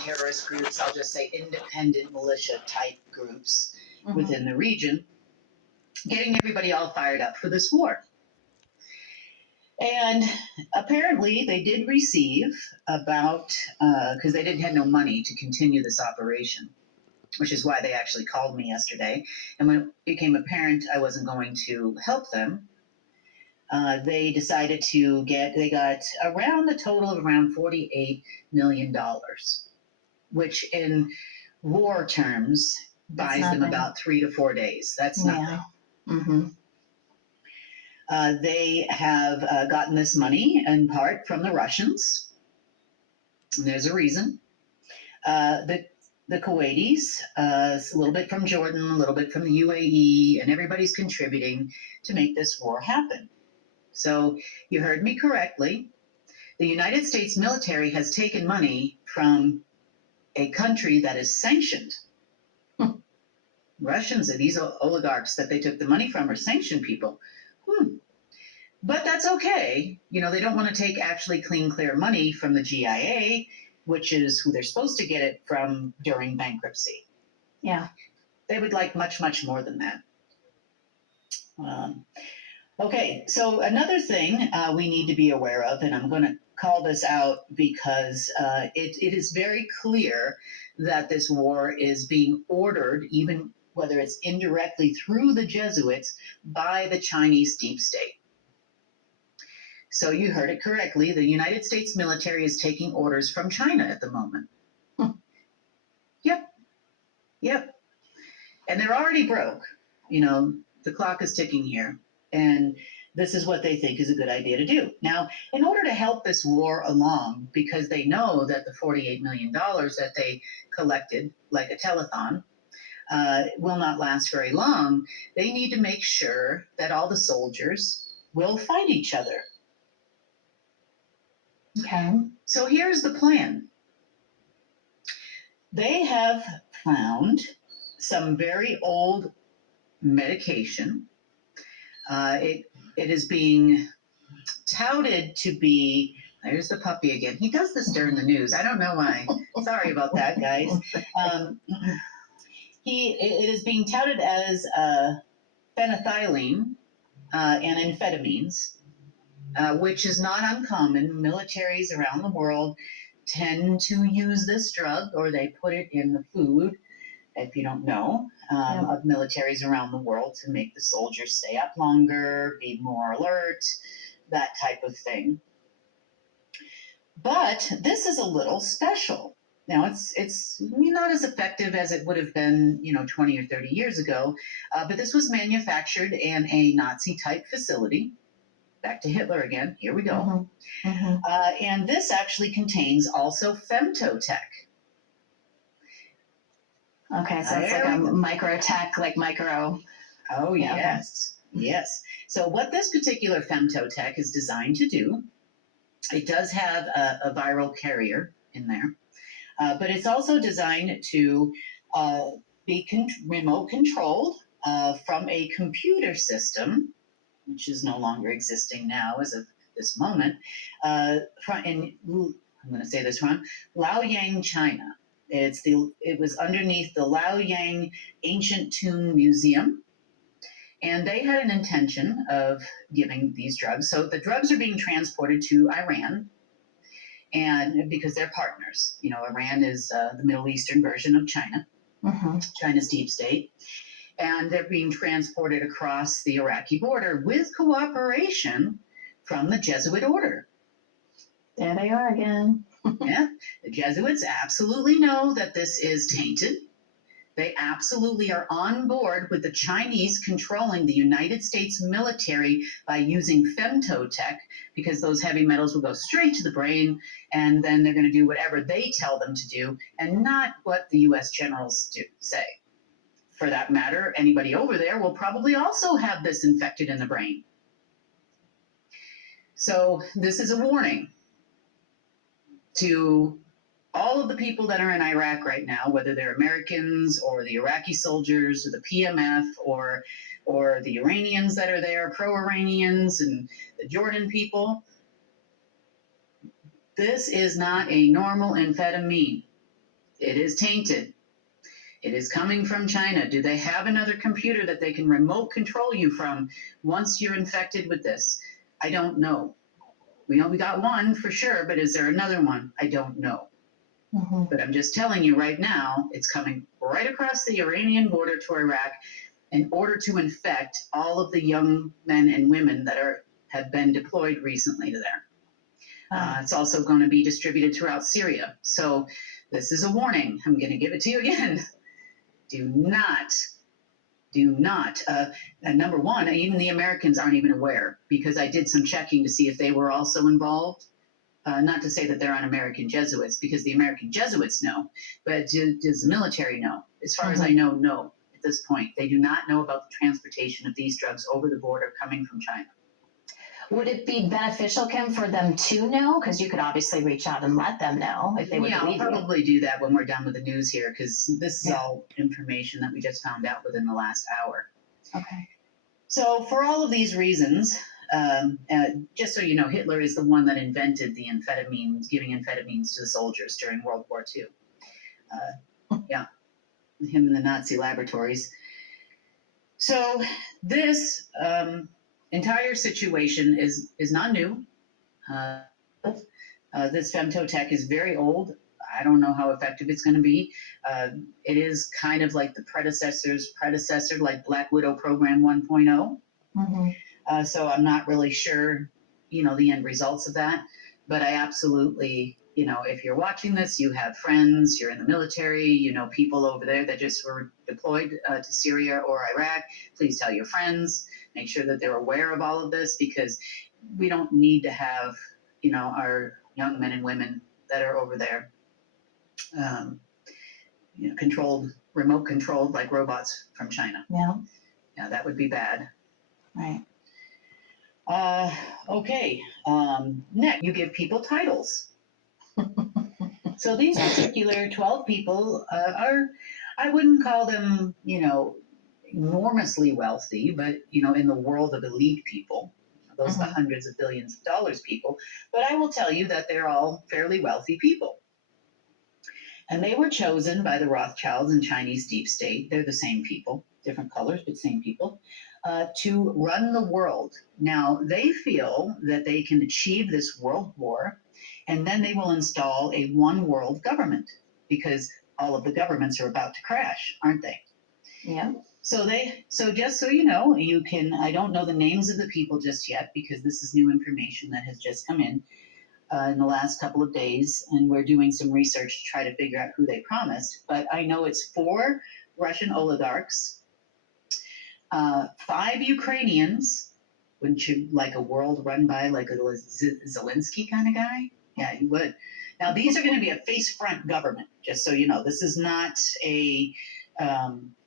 terrorist groups, I'll just say independent militia type groups Mhm. within the region, getting everybody all fired up for this war. And apparently they did receive about, because they didn't have no money to continue this operation, which is why they actually called me yesterday. And when it became apparent I wasn't going to help them, they decided to they got around a total of around $48 million, which in war terms buys them about 3 to 4 days. That's nothing. Yeah. Mm-hmm. They have gotten this money in part from the Russians. And there's a reason. The Kuwaitis, a little bit from Jordan, a little bit from the UAE, and everybody's contributing to make this war happen. So you heard me correctly. The United States military has taken money from a country that is sanctioned. Russians, these oligarchs that they took the money from, are sanctioned people. But that's okay. You know, they don't want to take actually clean, clear money from the GIA, which is who they're supposed to get it from during bankruptcy. Yeah. They would like much, much more than that. Okay, so another thing we need to be aware of, and I'm going to call this out because it is very clear that this war is being ordered, even whether it's indirectly through the Jesuits, by the Chinese deep state. So you heard it correctly. The United States military is taking orders from China at the moment. Yep. And they're already broke. You know, the clock is ticking here. And this is what they think is a good idea to do. Now, in order to help this war along, because they know that the $48 million that they collected, like a telethon, will not last very long, they need to make sure that all the soldiers will fight each other. Okay. So here's the plan. They have found some very old medication. It is being touted to be, there's the puppy again. He does this during the news. I don't know why. Sorry about that, guys. It is being touted as phenethylene and amphetamines, which is not uncommon. Militaries around the world tend to use this drug, or they put it in the food, if you don't know, of militaries around the world to make the soldiers stay up longer, be more alert, that type of thing. But this is a little special. Now, it's not as effective as it would have been, 20 or 30 years ago, but this was manufactured in a Nazi-type facility. Back to Hitler again. Here we go. And this actually contains also femtotech. Okay, so it's like a microtech, like micro. Oh, yes. Okay. Yes. So what this particular femtotech is designed to do, it does have a viral carrier in there, but it's also designed to be remote controlled from a computer system, which is no longer existing now as of this moment, I'm going to say this wrong, Liaoyang, China. It was underneath the Liaoyang Ancient Tomb Museum, and they had an intention of giving these drugs. So the drugs are being transported to Iran, and because they're partners. Iran is the Middle Eastern version of China, China's deep state. And they're being transported across the Iraqi border with cooperation from the Jesuit order. There they are again. Yeah, the Jesuits absolutely know that this is tainted. They absolutely are on board with the Chinese controlling the United States military by using femtotech, because those heavy metals will go straight to the brain, and then they're going to do whatever they tell them to do, and not what the U.S. generals say. For that matter, anybody over there will probably also have this infected in the brain. So this is a warning to all of the people that are in Iraq right now, whether they're Americans or the Iraqi soldiers or the PMF or the Iranians that are there, pro-Iranians, and the Jordan people. This is not a normal amphetamine. It is tainted. It is coming from China. Do they have another computer that they can remote control you from once you're infected with this? I don't know. We only got one for sure, but is there another one? I don't know. Mm-hmm. But I'm just telling you right now, it's coming right across the Iranian border to Iraq in order to infect all of the young men and women that have been deployed recently to there. It's also going to be distributed throughout Syria. So this is a warning. I'm going to give it to you again. Do not. And number one, even the Americans aren't even aware, because I did some checking to see if they were also involved. Not to say that they're un-American Jesuits, because the American Jesuits know, but does the military know? As far as I know, no. At this point, they do not know about the transportation of these drugs over the border coming from China. Would it be beneficial, Kim, for them to know? Because you could obviously reach out and let them know if they would believe you. I'll probably do that when we're done with the news here, because this is all information that we just found out within the last hour. Okay. So for all of these reasons, just so you know, Hitler is the one that invented the amphetamines, giving amphetamines to the soldiers during World War II. Him in the Nazi laboratories. So this entire situation is not new. This femtotech is very old. I don't know how effective it's going to be. It is kind of like the predecessor, like Black Widow Program 1.0. Mm-hmm. So I'm not really sure, the end results of that. But I absolutely, if you're watching this, you have friends, you're in the military, people over there that just were deployed to Syria or Iraq. Please tell your friends, make sure that they're aware of all of this, because we don't need to have, our young men and women that are over there, remote controlled like robots from China. Yeah, that would be bad. Right. Okay. Next, you give people titles. So these particular 12 people I wouldn't call them, enormously wealthy, but, in the world of elite people, those are the hundreds of billions of dollars people. But I will tell you that they're all fairly wealthy people. And they were chosen by the Rothschilds and Chinese deep state. They're the same people, different colors, but same people, to run the world. Now, they feel that they can achieve this world war, and then they will install a one world government, because all of the governments are about to crash, aren't they? Yeah. So just so you know, I don't know the names of the people just yet, because this is new information that has just come in the last couple of days, and we're doing some research to try to figure out who they promised. But I know it's 4 Russian oligarchs, 5 Ukrainians. Wouldn't you like a world run by like a Zelensky kind of guy? Yeah, you would. Now, these are going to be a face-front government, just so you know. This is not a,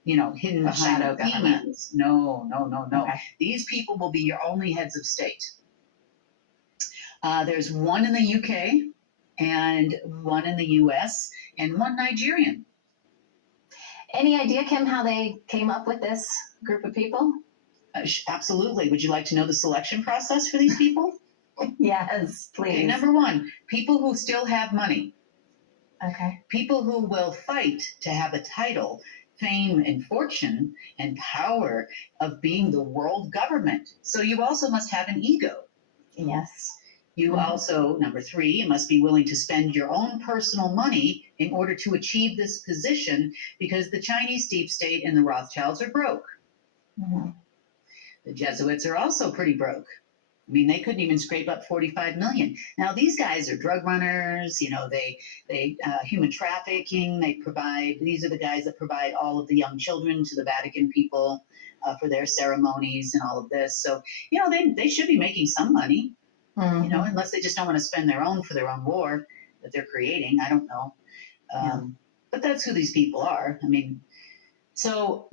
hidden behind shadow government. No. Okay. These people will be your only heads of state. There's one in the UK, and one in the US, and one Nigerian. Any idea, Kim, how they came up with this group of people? Absolutely. Would you like to know the selection process for these people? Yes, please. Okay, number 1, people who still have money. Okay. People who will fight to have a title, fame, and fortune, and power of being the world government. So you also must have an ego. Yes. You also, number 3, must be willing to spend your own personal money in order to achieve this position, because the Chinese deep state and the Rothschilds are broke. Mm-hmm. The Jesuits are also pretty broke. I mean, they couldn't even scrape up 45 million. Now, these guys are drug runners, they human trafficking, these are the guys that provide all of the young children to the Vatican people for their ceremonies and all of this. So, they should be making some money, unless they just don't want to spend their own for their own war that they're creating. I don't know. But that's who these people are. I mean, so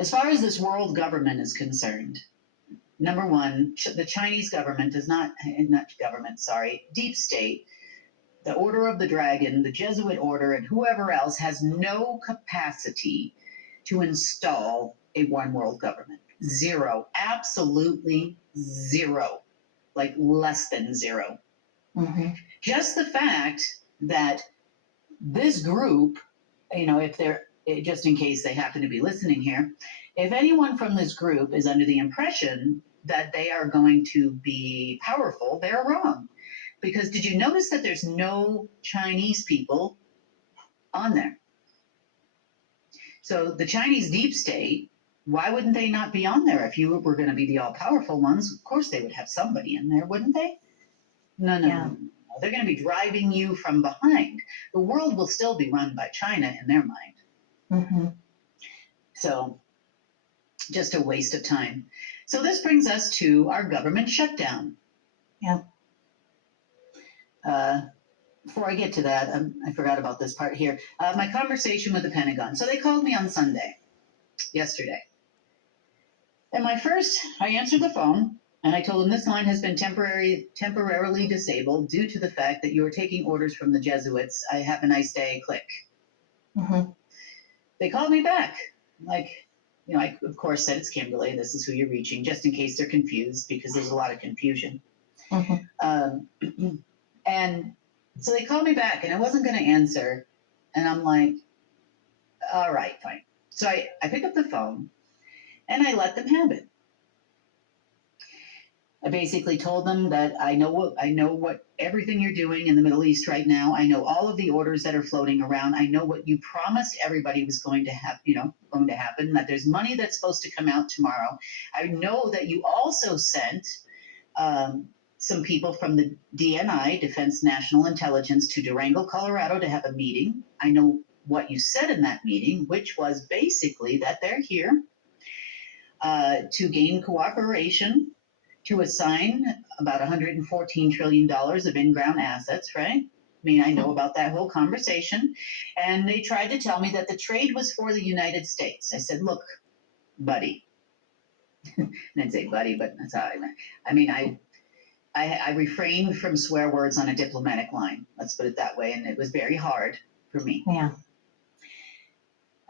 as far as this world government is concerned, number 1, the Chinese government deep state, the Order of the Dragon, the Jesuit order, and whoever else has no capacity to install a one world government. 0, absolutely 0, like less than 0. Mm-hmm. Just the fact that this group, if they're, just in case they happen to be listening here, if anyone from this group is under the impression that they are going to be powerful, they're wrong. Because did you notice that there's no Chinese people on there? So the Chinese deep state, why wouldn't they not be on there? If you were going to be the all powerful ones, of course they would have somebody in there, wouldn't they? No. They're going to be driving you from behind. The world will still be run by China in their mind. Mm-hmm. So just a waste of time. So this brings us to our government shutdown. Yeah. Before I get to that, I forgot about this part here. My conversation with the Pentagon. So they called me on Sunday, yesterday. And I answered the phone, and I told them this line has been temporarily disabled due to the fact that you are taking orders from the Jesuits. I have a nice day, click. Mm-hmm. They called me back. Like, I of course said it's Kimberly, this is who you're reaching, just in case they're confused, because there's a lot of confusion. Mm-hmm. And so they called me back, and I wasn't going to answer. And I'm like, all right, fine. So I pick up the phone, and I let them have it. I basically told them that I know what everything you're doing in the Middle East right now. I know all of the orders that are floating around. I know what you promised everybody was going to happen, that there's money that's supposed to come out tomorrow. I know that you also sent some people from the DNI, Defense National Intelligence, to Durango, Colorado to have a meeting. I know what you said in that meeting, which was basically that they're here to gain cooperation, to assign about $114 trillion of in-ground assets, right? I mean, I know about that whole conversation. And they tried to tell me that the trade was for the United States. I said, look, buddy. I didn't say buddy, but that's how I meant. I mean, I refrained from swear words on a diplomatic line. Let's put it that way. And it was very hard for me. Yeah.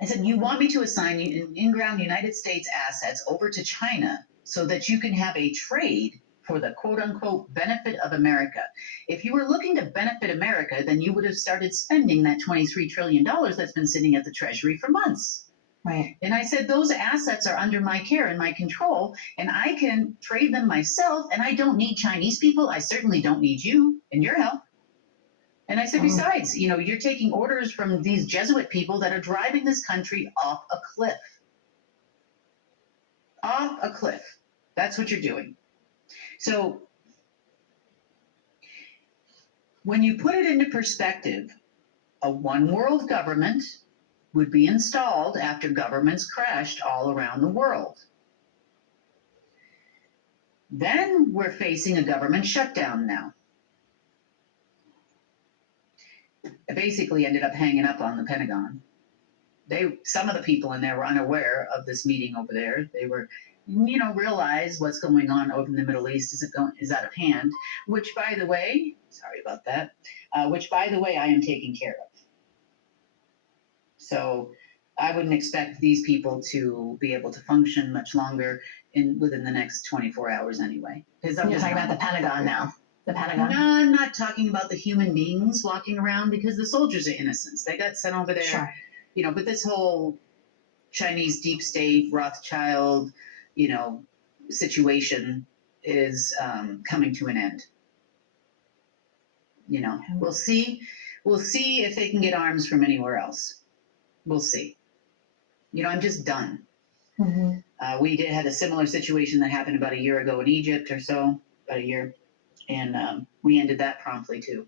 I said, you want me to assign in-ground United States assets over to China so that you can have a trade for the quote-unquote benefit of America. If you were looking to benefit America, then you would have started spending that $23 trillion that's been sitting at the Treasury for months. Right. And I said, those assets are under my care and my control, and I can trade them myself, and I don't need Chinese people. I certainly don't need you and your help. And I said, besides, you're taking orders from these Jesuit people that are driving this country off a cliff. Off a cliff. That's what you're doing. So when you put it into perspective, a one world government would be installed after governments crashed all around the world. Then we're facing a government shutdown now. I basically ended up hanging up on the Pentagon. Some of the people in there were unaware of this meeting over there. They were, realize what's going on over in the Middle East is out of hand, which, by the way, sorry about that, I am taking care of. So I wouldn't expect these people to be able to function much longer within the next 24 hours anyway. You're talking about the Pentagon now. The Pentagon? No, I'm not talking about the human beings walking around, because the soldiers are innocents. They got sent over there. Sure. But this whole Chinese deep state, Rothschild, situation is coming to an end. We'll see if they can get arms from anywhere else. We'll see. I'm just done. Mm-hmm. We had a similar situation that happened about a year ago in Egypt or so, about a year. And we ended that promptly too.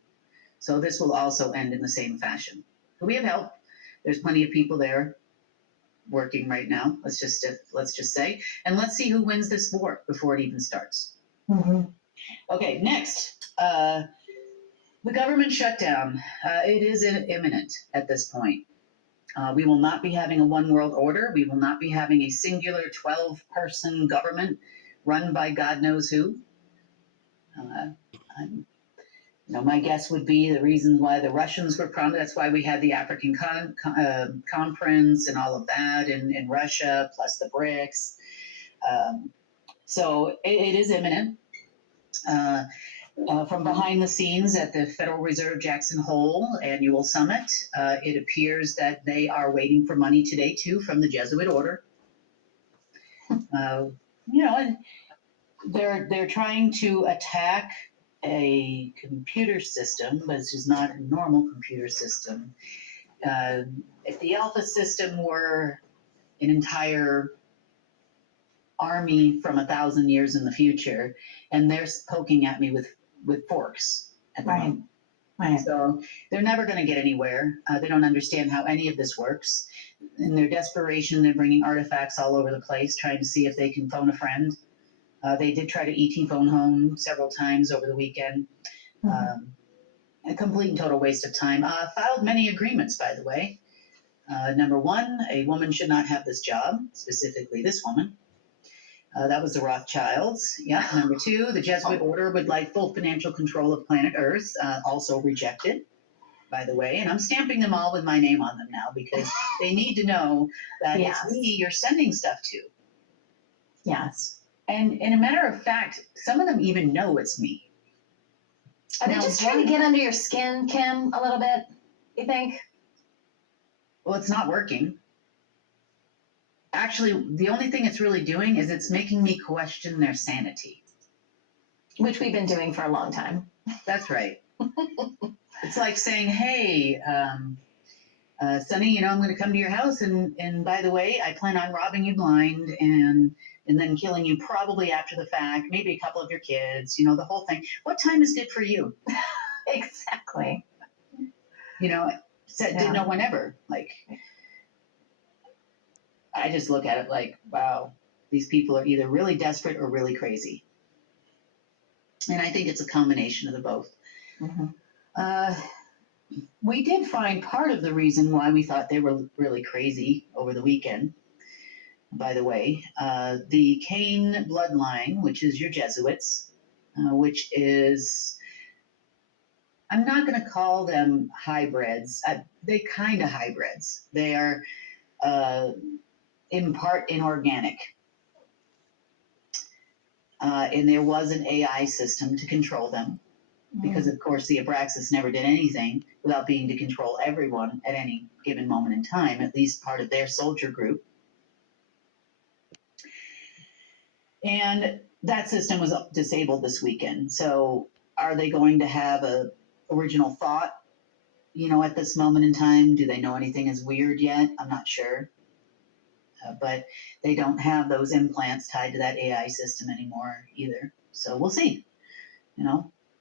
So this will also end in the same fashion. But we have help. There's plenty of people there working right now. Let's just say, and let's see who wins this war before it even starts. Mm-hmm. Okay, next, the government shutdown. It is imminent at this point. We will not be having a one world order. We will not be having a singular 12-person government run by God knows who. My guess would be the reasons why the Russians were prominent. That's why we had the African conference and all of that in Russia, plus the BRICS. So it is imminent. From behind the scenes at the Federal Reserve Jackson Hole annual summit, it appears that they are waiting for money today too from the Jesuit order. And they're trying to attack a computer system, but it's just not a normal computer system. If the Alpha system were an entire army from 1,000 years in the future, and they're poking at me with forks at the moment. Right. So they're never going to get anywhere. They don't understand how any of this works. In their desperation, they're bringing artifacts all over the place, trying to see if they can phone a friend. They did try to ET phone home several times over the weekend. A complete and total waste of time. Filed many agreements, by the way. Number one, a woman should not have this job, specifically this woman. That was the Rothschilds. Yeah. Number two, the Jesuit order would like full financial control of planet Earth, also rejected, by the way. And I'm stamping them all with my name on them now because they need to know that Yes. it's me you're sending stuff to. Yes. And in a matter of fact, some of them even know it's me. Are they Now, just trying to get under your skin, Kim, a little bit, you think? Well, it's not working. Actually, the only thing it's really doing is it's making me question their sanity. Which we've been doing for a long time. That's right. It's like saying, hey, Sonny, I'm going to come to your house, and by the way, I plan on robbing you blind and then killing you probably after the fact, maybe a couple of your kids, the whole thing. What time is good for you? Exactly. Said, did no one ever. Like, I just look at it like, wow, these people are either really desperate or really crazy. And I think it's a combination of the both. We did find part of the reason why we thought they were really crazy over the weekend, by the way. The Cain bloodline, which is your Jesuits, which is, I'm not going to call them hybrids. They kind of hybrids. They are in part inorganic. And there was an AI system to control them because, of course, the Abraxas never did anything without being to control everyone at any given moment in time, at least part of their soldier group. And that system was disabled this weekend. So are they going to have a original thought, at this moment in time? Do they know anything is weird yet? I'm not sure. But they don't have those implants tied to that AI system anymore either. So we'll see.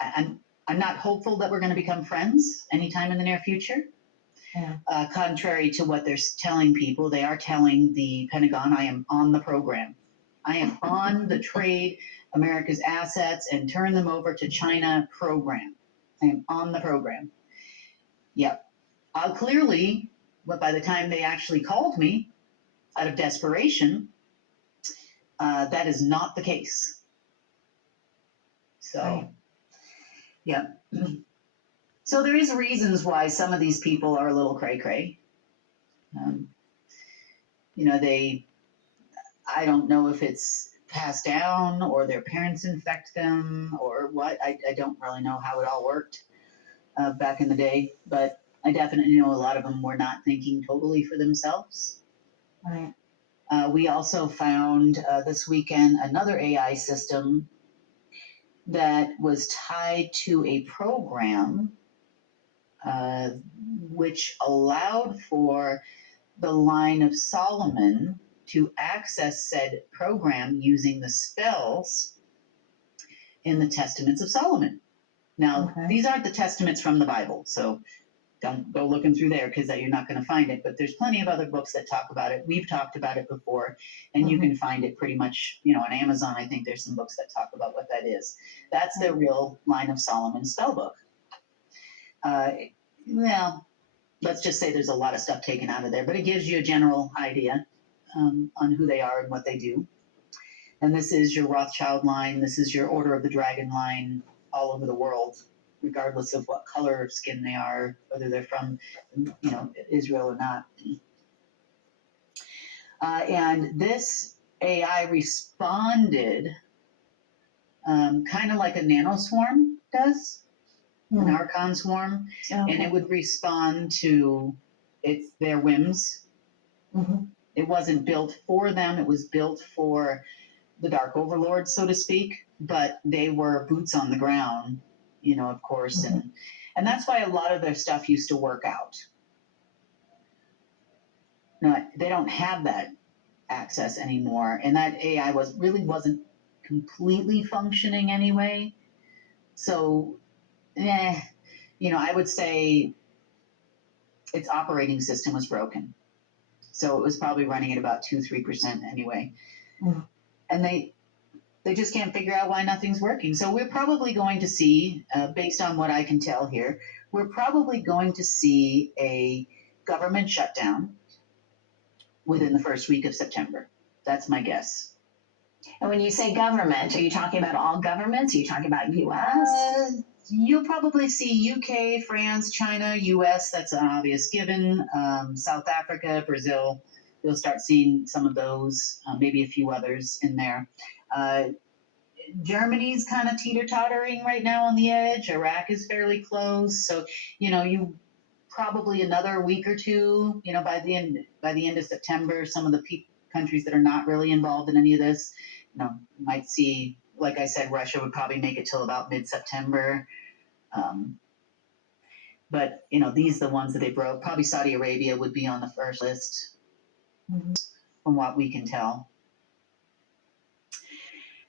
I'm not hopeful that we're going to become friends anytime in the near future. Yeah. Contrary to what they're telling people, they are telling the Pentagon, I am on the program. I am on the trade America's assets and turn them over to China program. I am on the program. Yep. Clearly, but by the time they actually called me out of desperation, that is not the case. So, Right. yeah. So there is reasons why some of these people are a little cray-cray. I don't know if it's passed down or their parents infect them or what. I don't really know how it all worked back in the day, but I definitely know a lot of them were not thinking totally for themselves. Right. We also found this weekend another AI system that was tied to a program which allowed for the line of Solomon to access said program using the spells in the Testaments of Solomon. Now, These aren't the Testaments from the Bible, so don't go looking through there because you're not going to find it. But there's plenty of other books that talk about it. We've talked about it before, and you can find it pretty much, on Amazon. I think there's some books that talk about what that is. That's the real line of Solomon spell book. Well, let's just say there's a lot of stuff taken out of there, but it gives you a general idea on who they are and what they do. And this is your Rothschild line. This is your Order of the Dragon line all over the world, regardless of what color of skin they are, whether they're from, Israel or not. And this AI responded kind of like a nanoswarm. does, an Hmm. archon swarm, and Okay. it would respond to their whims. Mhm. It wasn't built for them. It was built for the Dark Overlords, so to speak, but they were boots on the ground, of course, Mhm. and that's why a lot of their stuff used to work out. No, they don't have that access anymore, and that AI wasn't completely functioning anyway. So, I would say its operating system was broken. So it was probably running at about 2-3% anyway. Mhm. And they just can't figure out why nothing's working. So we're probably going to see, based on what I can tell here, we're probably going to see a government shutdown within the first week of September. That's my guess. And when you say government, are you talking about all governments? Are you talking about U.S.? You'll probably see UK, France, China, US. That's an obvious given. South Africa, Brazil. You'll start seeing some of those, maybe a few others in there. Germany's kind of teeter-tottering right now on the edge. Iraq is fairly close. So, you probably another week or two, by the end of September, some of the countries that are not really involved in any of this, might see, like I said, Russia would probably make it till about mid-September. But these are the ones that they broke. Probably Saudi Arabia would be on the first list, from what we can tell.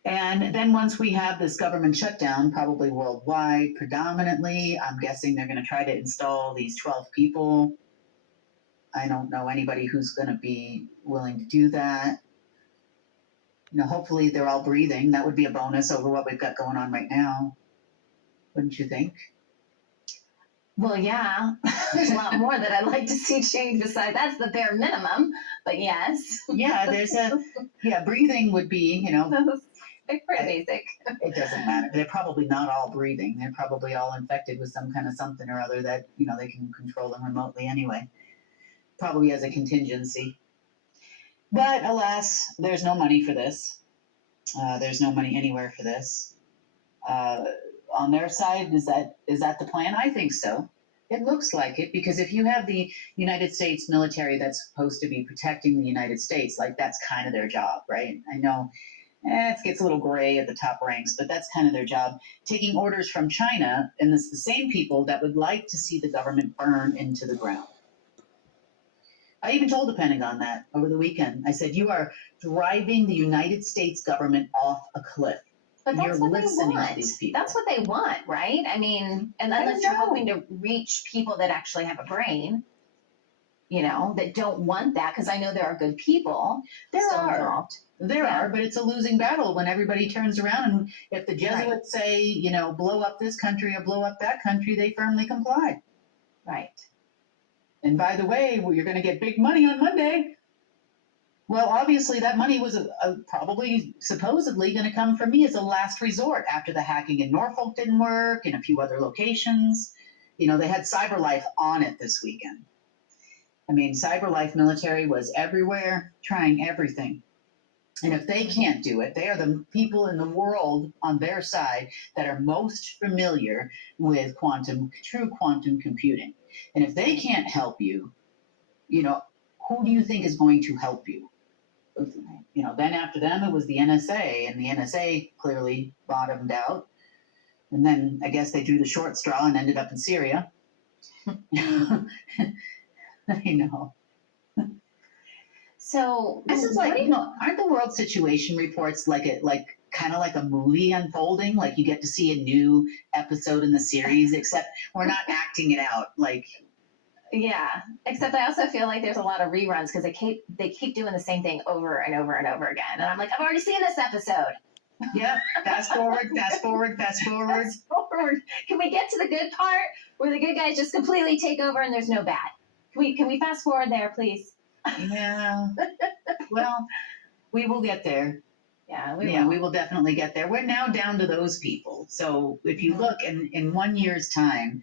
And then once we have this government shutdown, probably worldwide, predominantly, I'm guessing they're going to try to install these 12 people. I don't know anybody who's going to be willing to do that. Hopefully they're all breathing. That would be a bonus over what we've got going on right now. Wouldn't you think? Well, yeah, there's a lot more that I'd like to see change besides that's the bare minimum, but yes. Yeah, breathing would be, It's pretty basic. It doesn't matter. They're probably not all breathing. They're probably all infected with some kind of something or other that, they can control them remotely anyway. Probably as a contingency. But alas, there's no money for this. There's no money anywhere for this. On their side, is that the plan? I think so. It looks like it, because if you have the United States military that's supposed to be protecting the United States, like that's kind of their job, right? I know it gets a little gray at the top ranks, but that's kind of their job. Taking orders from China, and it's the same people that would like to see the government burn into the ground. I even told the Pentagon that over the weekend. I said, you are driving the United States government off a cliff. But that's You're what they listening to want. these people. That's what they want, right? I mean, and unless you're hoping to reach people that actually have a brain, that don't want that, because I know there are good people still involved. There are, but it's a losing battle when everybody turns around, and if the Jesuits say, blow up this country or blow up that country, they firmly comply. Right. And by the way, you're going to get big money on Monday. Well, obviously that money was probably supposedly going to come from me as a last resort after the hacking in Norfolk didn't work and a few other locations. They had CyberLife on it this weekend. I mean, CyberLife military was everywhere, trying everything. And if they can't do it, they are the people in the world on their side that are most familiar with true quantum computing. And if they can't help you, who do you think is going to help you? Then after them, it was the NSA, and the NSA clearly bottomed out. And then I guess they drew the short straw and ended up in Syria. I know. So this is like, aren't the world situation reports kind of like a movie unfolding? Like you get to see a new episode in the series, except we're not acting it out. Yeah, except I also feel like there's a lot of reruns because they keep doing the same thing over and over and over again, and I'm like, I've already seen this episode. Yep. Fast forward. Fast forward. Can we get to the good part where the good guys just completely take over and there's no bad? Can we fast forward there, please? Yeah. Well, we will get there. Yeah, we will definitely get there. We're now down to those people. So if you look in 1 year's time,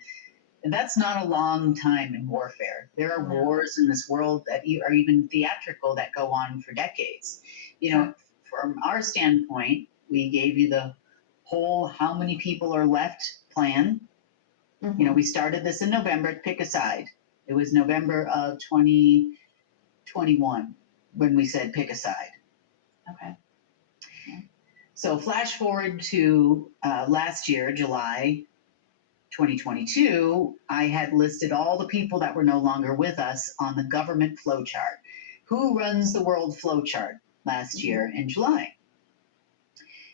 that's not a long time in warfare. There are wars in this world that are even theatrical that go on for decades. From our standpoint, we gave you the whole how many people are left plan. You know, we started this in November, pick a side. It was November of 2021 when we said pick a side. Okay. So flash forward to last year, July 2022, I had listed all the people that were no longer with us on the government flow chart. Who runs the world flow chart last year in July?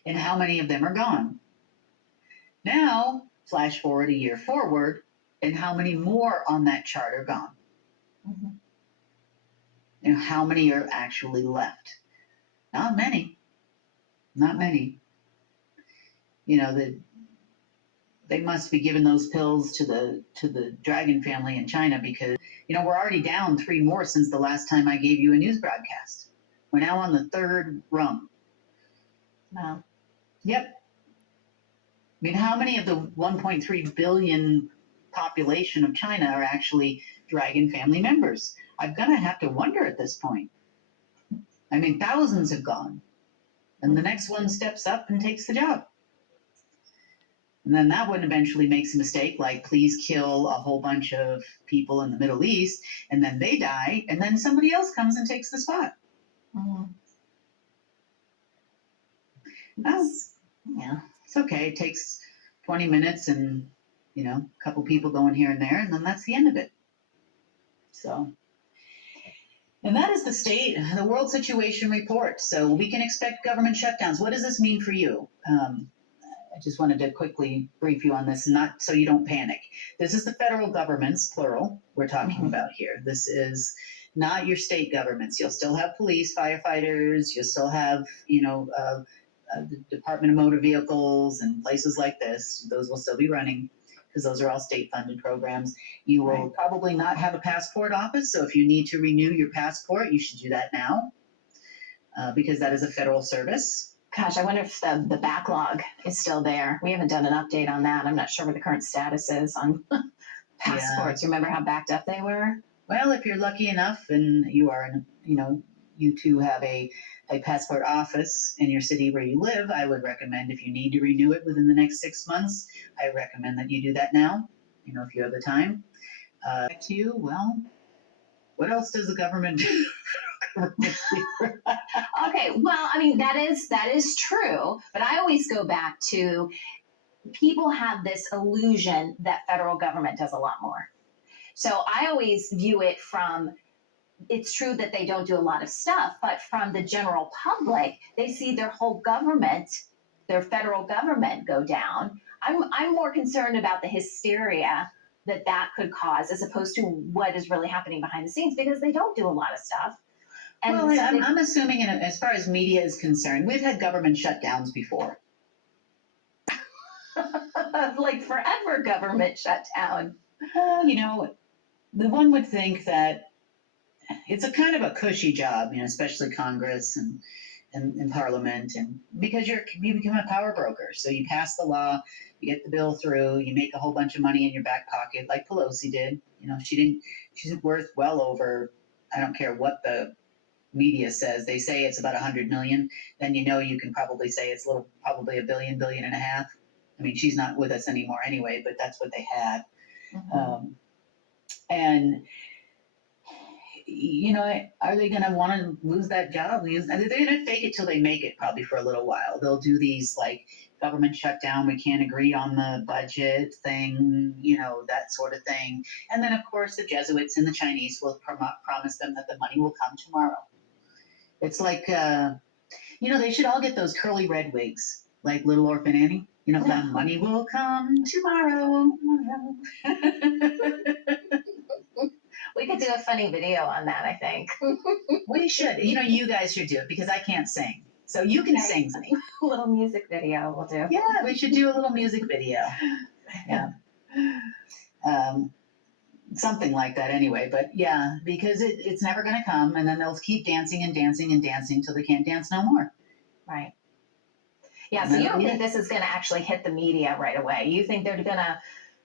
And how many of them are gone? Now, flash forward a year forward, and how many more on that chart are gone? And how many are actually left? Not many. Not many. You know, they must be giving those pills to the dragon family in China, because, you know, we're already down 3 more since the last time I gave you a news broadcast. We're now on the 3rd rung. Wow. Yep. I mean, how many of the 1.3 billion population of China are actually dragon family members? I'm gonna have to wonder at this point. I mean, thousands have gone, and the next one steps up and takes the job. And then that one eventually makes a mistake, like, please kill a whole bunch of people in the Middle East, and then they die, and then somebody else comes and takes the spot. Well, Yeah. it's okay. It takes 20 minutes and, you know, a couple people going here and there, and then that's the end of it. So, and that is the world situation report. So we can expect government shutdowns. What does this mean for you? I just wanted to quickly brief you on this, not so you don't panic. This is the federal governments, plural, we're talking about here. This is not your state governments. You'll still have police, firefighters. You'll still have, you know, the Department of Motor Vehicles and places like this. Those will still be running because those are all state-funded programs. You will probably not have a passport office, so if you need to renew your passport, you should do that now because that is a federal service. Gosh, I wonder if the backlog is still there. We haven't done an update on that. I'm not sure what the current status is on passports. Yeah. Remember how backed up they were? Well, if you're lucky enough and you are, you know, you two have a passport office in your city where you live, I would recommend, if you need to renew it within the next 6 months, I recommend that you do that now, you know, if you have the time. Back to you, well, what else does the government do? Okay, well, I mean, that is true, but I always go back to, people have this illusion that federal government does a lot more. So I always view it from, it's true that they don't do a lot of stuff, but from the general public, they see their whole government, their federal government, go down. I'm more concerned about the hysteria that could cause, as opposed to what is really happening behind the scenes, because they don't do a lot of stuff. And well, I'm assuming, as far as media is concerned, we've had government shutdowns before. Like forever government shutdown. You know, the one would think that it's a kind of a cushy job, you know, especially Congress and Parliament, and because you become a power broker. So you pass the law, you get the bill through, you make a whole bunch of money in your back pocket, like Pelosi did. You know, she's worth well over, I don't care what the media says. They say it's about 100 million. Then, you know, you can probably say it's probably $1 billion, $1.5 billion. I mean, she's not with us anymore anyway, but that's what they had. And, you know, are they going to want to lose that job? They're going to fake it till they make it, probably for a little while. They'll do these like government shutdown, we can't agree on the budget thing, you know, that sort of thing. And then, of course, the Jesuits and the Chinese will promise them that the money will come tomorrow. It's like, you know, they should all get those curly red wigs, like Little Orphan Annie. You know, the money will come tomorrow. We could do a funny video on that, I think. We should. You know, you guys should do it, because I can't sing. So you can sing something. A little music video we'll do. Yeah, we should do a little music video. Yeah. Something like that anyway. But yeah, because it's never going to come. And then they'll keep dancing and dancing and dancing till they can't dance no more. Right. Yeah, so you don't think this is going to actually hit the media right away? You think they're going to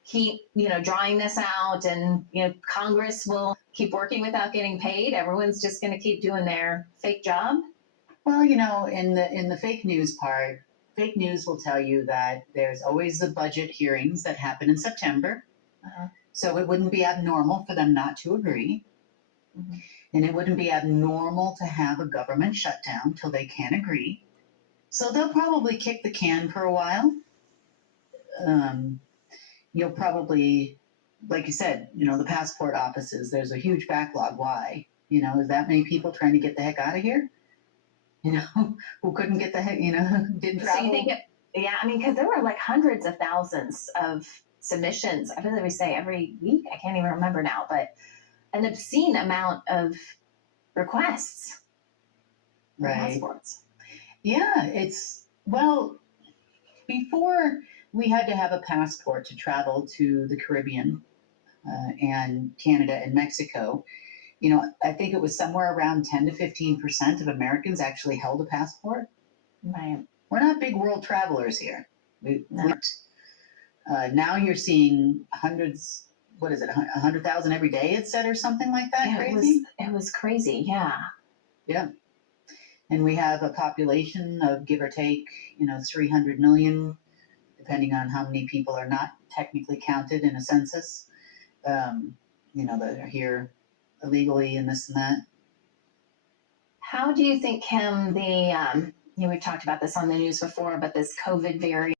keep, you know, drawing this out, and, you know, Congress will keep working without getting paid? Everyone's just going to keep doing their fake job? Well, you know, in the fake news part, fake news will tell you that there's always the budget hearings that happen in September. Uh-huh. So it wouldn't be abnormal for them not to agree. Mm-hmm. And it wouldn't be abnormal to have a government shutdown till they can agree. So they'll probably kick the can for a while. You'll probably, like you said, the passport offices, there's a huge backlog. Why? Is that many people trying to get the heck out of here? Who couldn't get the heck, didn't travel. So you think yeah, I mean, because there were like hundreds of thousands of submissions. I believe we say every week. I can't even remember now, but an obscene amount of requests for Right. passports. Yeah, well, before we had to have a passport to travel to the Caribbean and Canada and Mexico. I think it was somewhere around 10 to 15% of Americans actually held a passport. Right. We're not big world travelers here. No. Now you're seeing hundreds, 100,000 every day, it said, or something like that. Yeah, crazy. It was crazy. Yeah. Yeah. And we have a population of, give or take, 300 million, depending on how many people are not technically counted in a census, that are here illegally and this and that. How do you think, Kim, we've talked about this on the news before, but this COVID variant